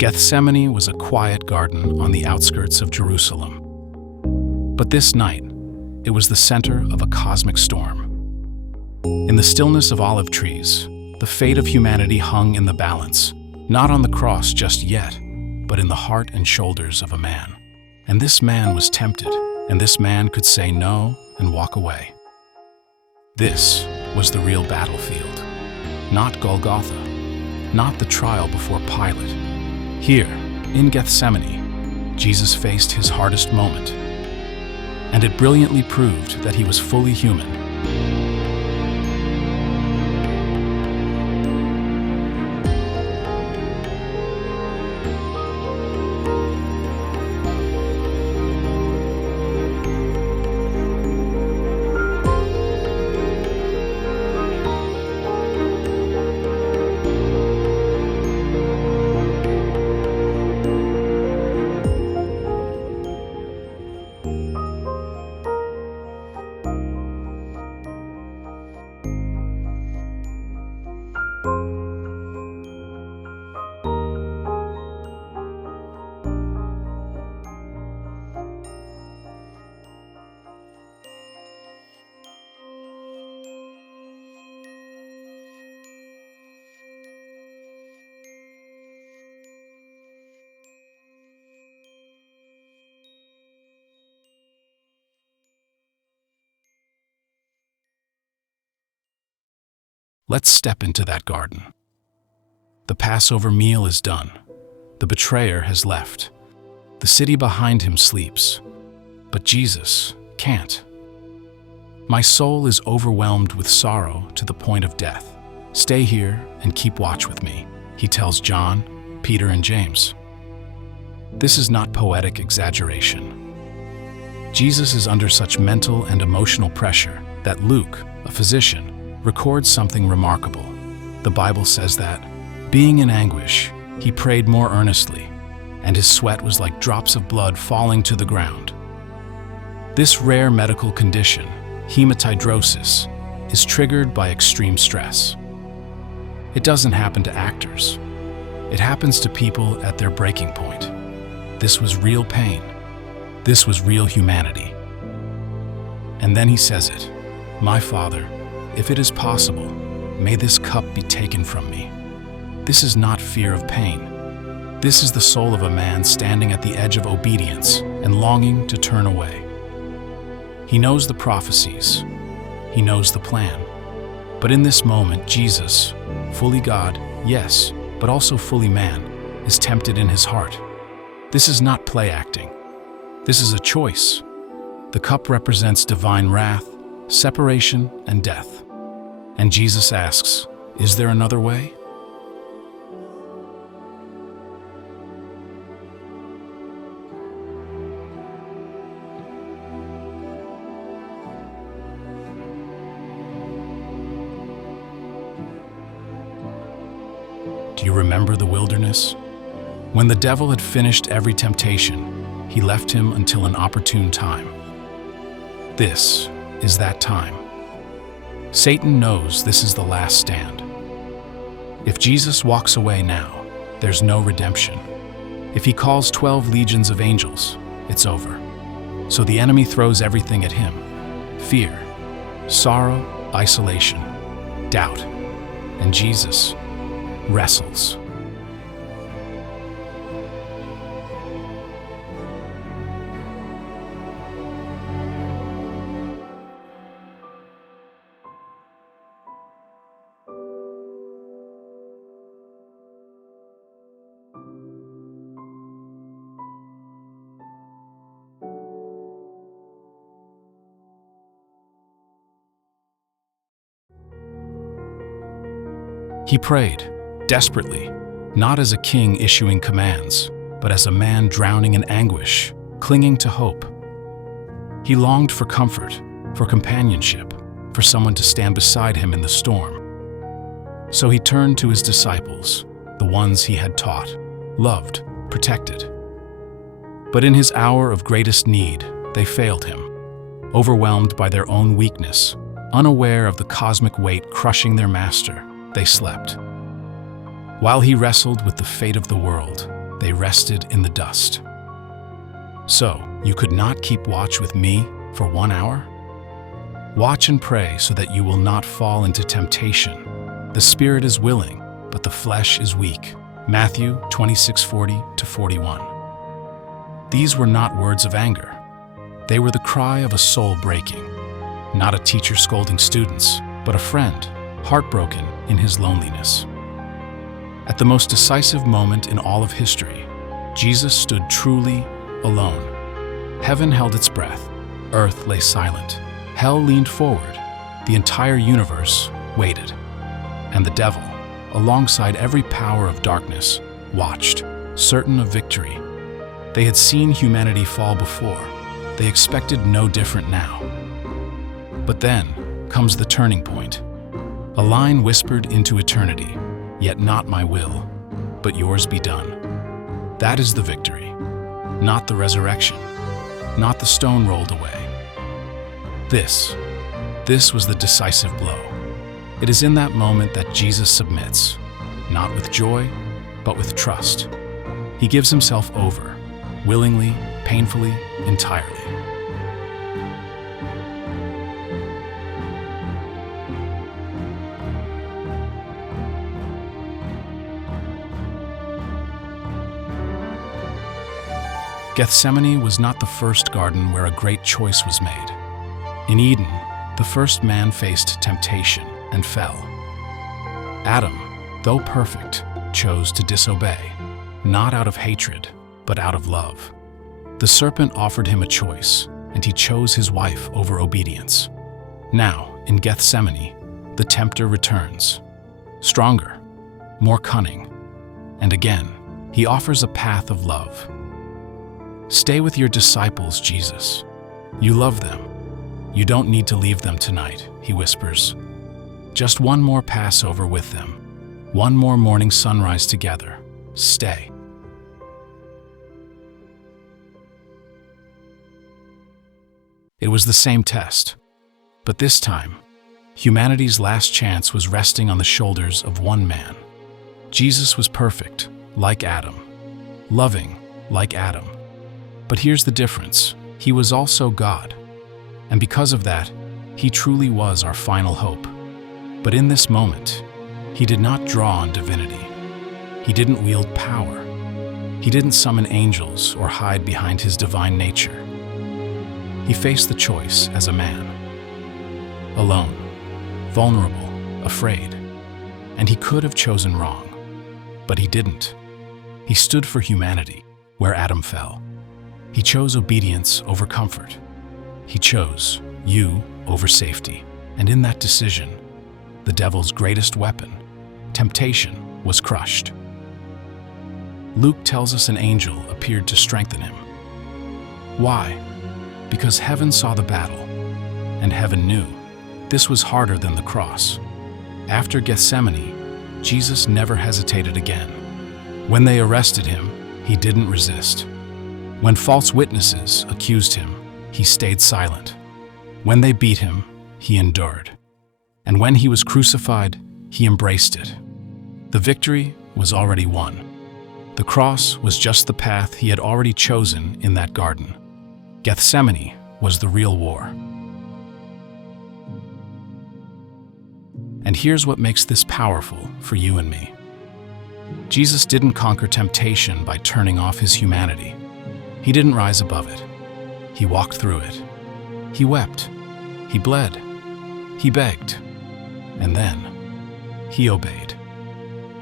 Gethsemane was a quiet garden on the outskirts of Jerusalem. But this night, it was the center of a cosmic storm. In the stillness of olive trees, the fate of humanity hung in the balance, not on the cross just yet, but in the heart and shoulders of a man. And this man was tempted, and this man could say no and walk away. This was the real battlefield, not Golgotha, not the trial before Pilate. Here, in Gethsemane, Jesus faced his hardest moment, and it brilliantly proved that he was fully human. Let's step into that garden. The Passover meal is done. The betrayer has left. The city behind him sleeps. But Jesus can't. My soul is overwhelmed with sorrow to the point of death. Stay here and keep watch with me, he tells John, Peter, and James. This is not poetic exaggeration. Jesus is under such mental and emotional pressure that Luke, a physician, records something remarkable. The Bible says that, being in anguish, he prayed more earnestly, and his sweat was like drops of blood falling to the ground. This rare medical condition, hematidrosis, is triggered by extreme stress. It doesn't happen to actors. It happens to people at their breaking point. This was real pain. This was real humanity. And then he says it, "My Father, if it is possible, may this cup be taken from me." This is not fear of pain. This is the soul of a man standing at the edge of obedience and longing to turn away. He knows the prophecies. He knows the plan. But in this moment, Jesus, fully God, yes, but also fully man, is tempted in his heart. This is not play acting. This is a choice. The cup represents divine wrath, separation, and death. And Jesus asks, is there another way? Do you remember the wilderness? When the devil had finished every temptation, he left him until an opportune time. This is that time. Satan knows this is the last stand. If Jesus walks away now, there's no redemption. If he calls 12 legions of angels, it's over. So the enemy throws everything at him: fear, sorrow, isolation, doubt. And Jesus wrestles. He prayed, desperately, not as a king issuing commands, but as a man drowning in anguish, clinging to hope. He longed for comfort, for companionship, for someone to stand beside him in the storm. So he turned to his disciples, the ones he had taught, loved, protected. But in his hour of greatest need, they failed him, overwhelmed by their own weakness, unaware of the cosmic weight crushing their master. They slept. While he wrestled with the fate of the world, they rested in the dust. So, you could not keep watch with me for 1 hour? Watch and pray so that you will not fall into temptation. The spirit is willing, but the flesh is weak. Matthew 26:40-41. These were not words of anger. They were the cry of a soul breaking. Not a teacher scolding students, but a friend, heartbroken in his loneliness. At the most decisive moment in all of history, Jesus stood truly alone. Heaven held its breath. Earth lay silent. Hell leaned forward. The entire universe waited. And the devil, alongside every power of darkness, watched, certain of victory. They had seen humanity fall before. They expected no different now. But then comes the turning point. A line whispered into eternity, "Yet not my will, but yours be done." That is the victory, not the resurrection, not the stone rolled away. This was the decisive blow. It is in that moment that Jesus submits, not with joy, but with trust. He gives himself over, willingly, painfully, entirely. Gethsemane was not the first garden where a great choice was made. In Eden, the first man faced temptation and fell. Adam, though perfect, chose to disobey, not out of hatred, but out of love. The serpent offered him a choice, and he chose his wife over obedience. Now, in Gethsemane, the tempter returns, stronger, more cunning, and again, he offers a path of love. Stay with your disciples, Jesus. You love them. You don't need to leave them tonight, he whispers. Just one more Passover with them. One more morning sunrise together. Stay. It was the same test, but this time, humanity's last chance was resting on the shoulders of one man. Jesus was perfect, like Adam, loving, like Adam. But here's the difference. He was also God. And because of that, he truly was our final hope. But in this moment, he did not draw on divinity. He didn't wield power. He didn't summon angels or hide behind his divine nature. He faced the choice as a man. Alone, vulnerable, afraid. And he could have chosen wrong. But he didn't. He stood for humanity, where Adam fell. He chose obedience over comfort. He chose you over safety. And in that decision, the devil's greatest weapon, temptation, was crushed. Luke tells us an angel appeared to strengthen him. Why? Because heaven saw the battle, and heaven knew this was harder than the cross. After Gethsemane, Jesus never hesitated again. When they arrested him, he didn't resist. When false witnesses accused him, he stayed silent. When they beat him, he endured. And when he was crucified, he embraced it. The victory was already won. The cross was just the path he had already chosen in that garden. Gethsemane was the real war. And here's what makes this powerful for you and me. Jesus didn't conquer temptation by turning off his humanity. He didn't rise above it. He walked through it. He wept. He bled. He begged. And then, he obeyed.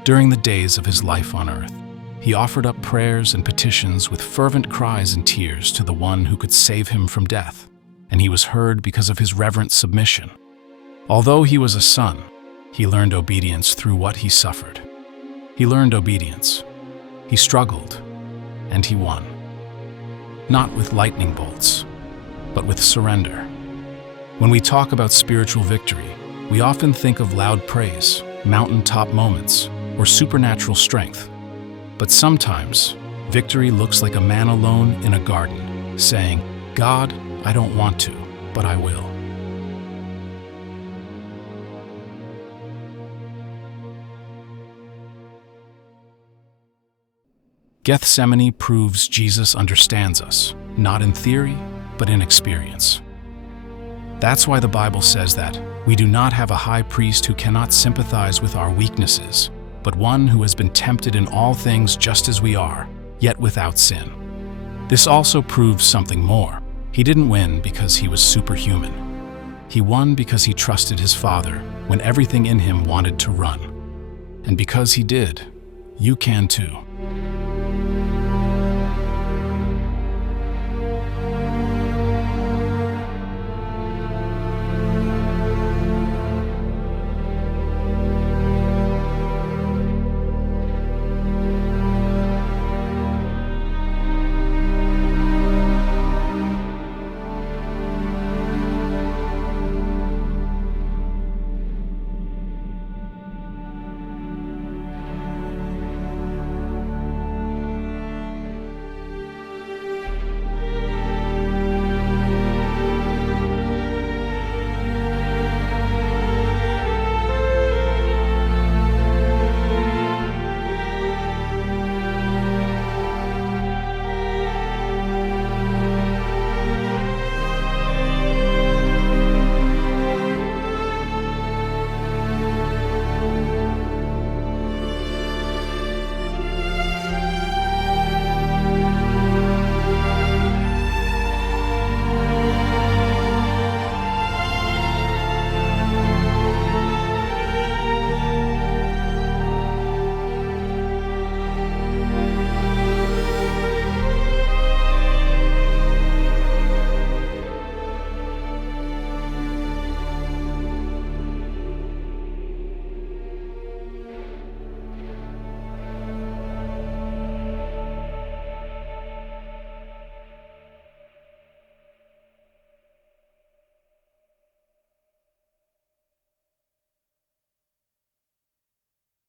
During the days of his life on earth, he offered up prayers and petitions with fervent cries and tears to the one who could save him from death, and he was heard because of his reverent submission. Although he was a son, he learned obedience through what he suffered. He learned obedience. He struggled, and he won. Not with lightning bolts, but with surrender. When we talk about spiritual victory, we often think of loud praise, mountaintop moments, or supernatural strength. But sometimes, victory looks like a man alone in a garden, saying, "God, I don't want to, but I will." Gethsemane proves Jesus understands us, not in theory, but in experience. That's why the Bible says that we do not have a high priest who cannot sympathize with our weaknesses, but one who has been tempted in all things just as we are, yet without sin. This also proves something more. He didn't win because he was superhuman. He won because he trusted his Father when everything in him wanted to run. And because he did, you can too.